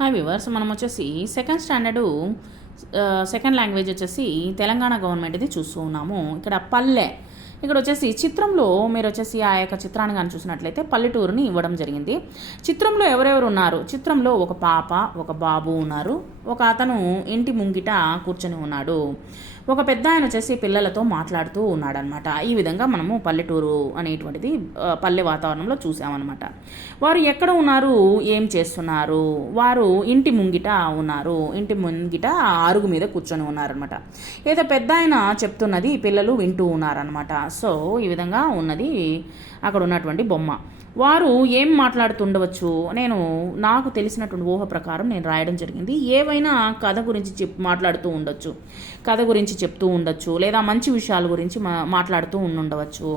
Hi viewers, మనం వచ్చేసి second standard second language వచ్చేసి తెలంగాణ గవర్నమెంట్ది చూస్తూ ఉన్నాము. ఇక్కడ పల్లె, ఇక్కడ వచ్చేసి చిత్రంలో మీరు వచ్చేసి ఆ యొక్క చిత్రాన్ని కానీ చూసినట్లయితే పల్లెటూరుని ఇవ్వడం జరిగింది. చిత్రంలో ఎవరెవరు ఉన్నారు? చిత్రంలో ఒక పాప, ఒక బాబు ఉన్నారు. ఒక అతను ఇంటి ముంగిట కూర్చొని ఉన్నాడు. ఒక పెద్ద ఆయన వచ్చేసి పిల్లలతో మాట్లాడుతూ ఉన్నాడనమాట. ఈ విధంగా మనము పల్లెటూరు అనేటువంటిది పల్లె వాతావరణంలో చూసామన్నమాట. వారు ఎక్కడ ఉన్నారు, ఏం చేస్తున్నారు? వారు ఇంటి ముంగిట ఉన్నారు. ఇంటి ముంగిట అరుగు మీద కూర్చొని ఉన్నారనమాట. ఏదో పెద్ద ఆయన చెప్తున్నది పిల్లలు వింటూ ఉన్నారనమాట. సో ఈ విధంగా ఉన్నది అక్కడ ఉన్నటువంటి బొమ్మ. వారు ఏం మాట్లాడుతుండవచ్చు, నాకు తెలిసినటువంటి ఊహ ప్రకారం నేను రాయడం జరిగింది. ఏవైనా కథ గురించి మాట్లాడుతూ ఉండొచ్చు, కథ గురించి చెప్తూ ఉండొచ్చు, లేదా మంచి విషయాల గురించి మాట్లాడుతూ ఉండవచ్చు.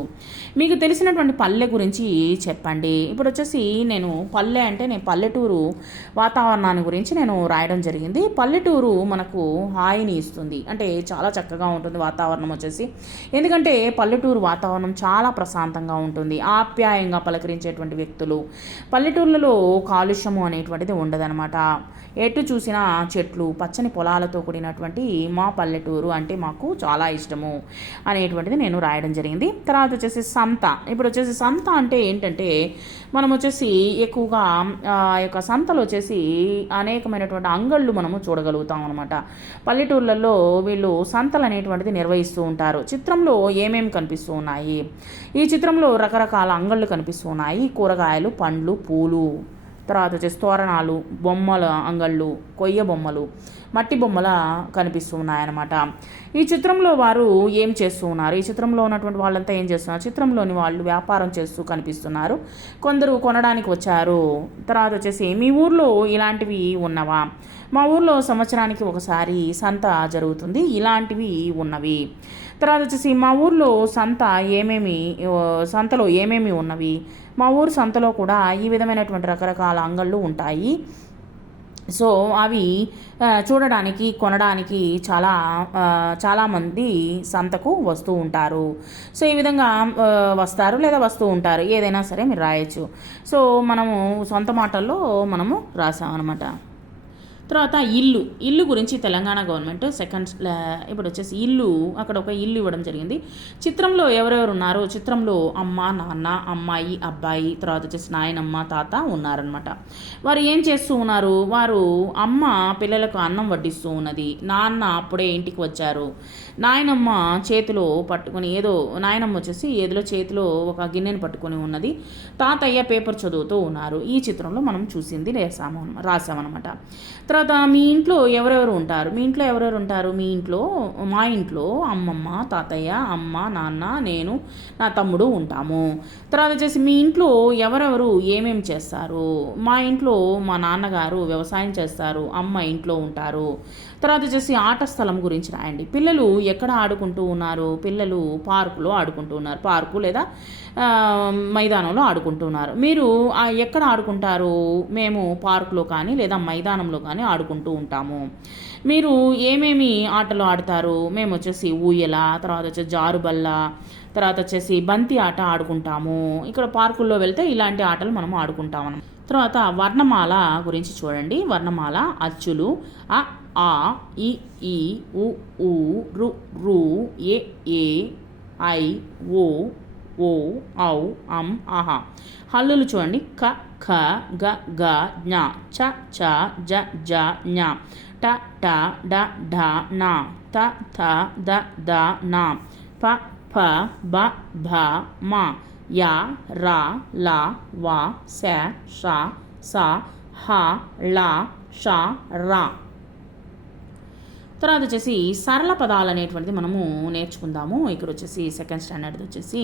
మీకు తెలిసినటువంటి పల్లె గురించి చెప్పండి. ఇప్పుడు వచ్చేసి నేను పల్లెటూరు వాతావరణాన్ని గురించి నేను రాయడం జరిగింది. పల్లెటూరు మనకు హాయిని ఇస్తుంది, అంటే చాలా చక్కగా ఉంటుంది వాతావరణం వచ్చేసి. ఎందుకంటే పల్లెటూరు వాతావరణం చాలా ప్రశాంతంగా ఉంటుంది, ఆప్యాయంగా పలకరించేటువంటి వ్యక్తులు. పల్లెటూర్లలో కాలుష్యము అనేటువంటిది ఉండదన్నమాట. ఎటు చూసినా చెట్లు, పచ్చని పొలాలతో కూడినటువంటి మా పల్లెటూరు అంటే మాకు చాలా ఇష్టము అనేటువంటిది నేను రాయడం జరిగింది. తర్వాత వచ్చేసి సంత. ఇప్పుడు వచ్చేసి సంత అంటే ఏంటంటే మనం వచ్చేసి ఎక్కువగా ఆ యొక్క సంతలో వచ్చేసి అనేకమైనటువంటి అంగళ్ళు మనము చూడగలుగుతాం అనమాట. పల్లెటూర్లలో వీళ్ళు సంతలు అనేటువంటిది నిర్వహిస్తూ ఉంటారు. చిత్రంలో ఏమేమి కనిపిస్తూ ఉన్నాయి? ఈ చిత్రంలో రకరకాల అంగళ్ళు కనిపిస్తూ ఉన్నాయి. కూరగాయలు, పండ్లు, పూలు, తర్వాత వచ్చేసి తోరణాలు, బొమ్మల అంగళ్ళు, కొయ్య బొమ్మలు, మట్టి బొమ్మల కనిపిస్తూ ఉన్నాయన్నమాట. ఈ చిత్రంలో వారు ఏం చేస్తూ ఉన్నారు? ఈ చిత్రంలో ఉన్నటువంటి వాళ్ళంతా ఏం చేస్తున్నారు? చిత్రంలోని వాళ్ళు వ్యాపారం చేస్తూ కనిపిస్తున్నారు. కొందరు కొనడానికి వచ్చారు. తర్వాత వచ్చేసి మీ ఊర్లో ఇలాంటివి ఉన్నవా? మా ఊర్లో సంవత్సరానికి ఒకసారి సంత జరుగుతుంది, ఇలాంటివి ఉన్నవి. తర్వాత వచ్చేసి మా ఊర్లో సంతలో ఏమేమి ఉన్నవి? మా ఊరు సంతలో కూడా ఈ విధమైనటువంటి రకరకాల అంగళ్ళు ఉంటాయి. సో అవి చూడడానికి, కొనడానికి చాలామంది సంతకు వస్తూ ఉంటారు. సో ఈ విధంగా వస్తారు లేదా వస్తూ ఉంటారు, ఏదైనా సరే మీరు రాయొచ్చు. సో మనము సొంత మాటల్లో మనము రాసామన్నమాట. తర్వాత ఇల్లు గురించి తెలంగాణ గవర్నమెంట్ ఇప్పుడు వచ్చేసి అక్కడ ఒక ఇల్లు ఇవ్వడం జరిగింది. చిత్రంలో ఎవరెవరు ఉన్నారు? చిత్రంలో అమ్మ, నాన్న, అమ్మాయి, అబ్బాయి, తర్వాత వచ్చేసి నాయనమ్మ, తాత ఉన్నారనమాట. వారు ఏం చేస్తూ ఉన్నారు? వారు అమ్మ పిల్లలకు అన్నం వడ్డిస్తూ ఉన్నది. నాన్న అప్పుడే ఇంటికి వచ్చారు. నాయనమ్మ చేతిలో పట్టుకొని నాయనమ్మ వచ్చేసి చేతిలో ఒక గిన్నెను పట్టుకొని ఉన్నది. తాతయ్య పేపర్ చదువుతూ ఉన్నారు. ఈ చిత్రంలో మనం చూసింది రాసామన్నమాట. తర్వాత మీ ఇంట్లో ఎవరెవరు ఉంటారు? మా ఇంట్లో అమ్మమ్మ, తాతయ్య, అమ్మ, నాన్న, నేను, నా తమ్ముడు ఉంటాము. తర్వాత వచ్చేసి మీ ఇంట్లో ఎవరెవరు ఏమేమి చేస్తారు? మా ఇంట్లో మా నాన్నగారు వ్యవసాయం చేస్తారు, అమ్మ ఇంట్లో ఉంటారు. తర్వాత వచ్చేసి ఆట స్థలం గురించి రాయండి. పిల్లలు ఎక్కడ ఆడుకుంటూ ఉన్నారు? పిల్లలు పార్కులో ఆడుకుంటూ ఉన్నారు. పార్కు లేదా మైదానంలో ఆడుకుంటూ ఉన్నారు. మీరు ఎక్కడ ఆడుకుంటారు? మేము పార్కులో కానీ లేదా మైదానంలో కానీ ఆడుకుంటూ ఉంటాము. మీరు ఏమేమి ఆటలు ఆడతారు? మేము వచ్చేసి ఊయల, తర్వాత వచ్చేసి జారుబల్ల, తర్వాత వచ్చేసి బంతి ఆట ఆడుకుంటాము. ఇక్కడ పార్కుల్లో వెళ్తే ఇలాంటి ఆటలు మనం ఆడుకుంటాము. తర్వాత వర్ణమాల గురించి చూడండి. వర్ణమాల అచ్చులు అ, ఆ, ఇ, ఈ, ఉ, ఊ, రు, రు, ఏ, ఐ, ఓ, ఔ, అం, ఆహ. హల్లులు చూడండి. క, ఖ, గ, ఘ, జ్ఞ, చ, ఛ, జ, ఝ, ఞ, ట, ఠ, డ, ఢ, ణ, త, థ, ద, ద, న, ప, ఫ, బ, భ, మ, య, ర, ల, వ, శ, ష, స, హ, ళ, ష, ర. తర్వాత వచ్చేసి సరళ పదాలు అనేటువంటిది మనము నేర్చుకుందాము. ఇక్కడ వచ్చేసి సెకండ్ స్టాండర్డ్ వచ్చేసి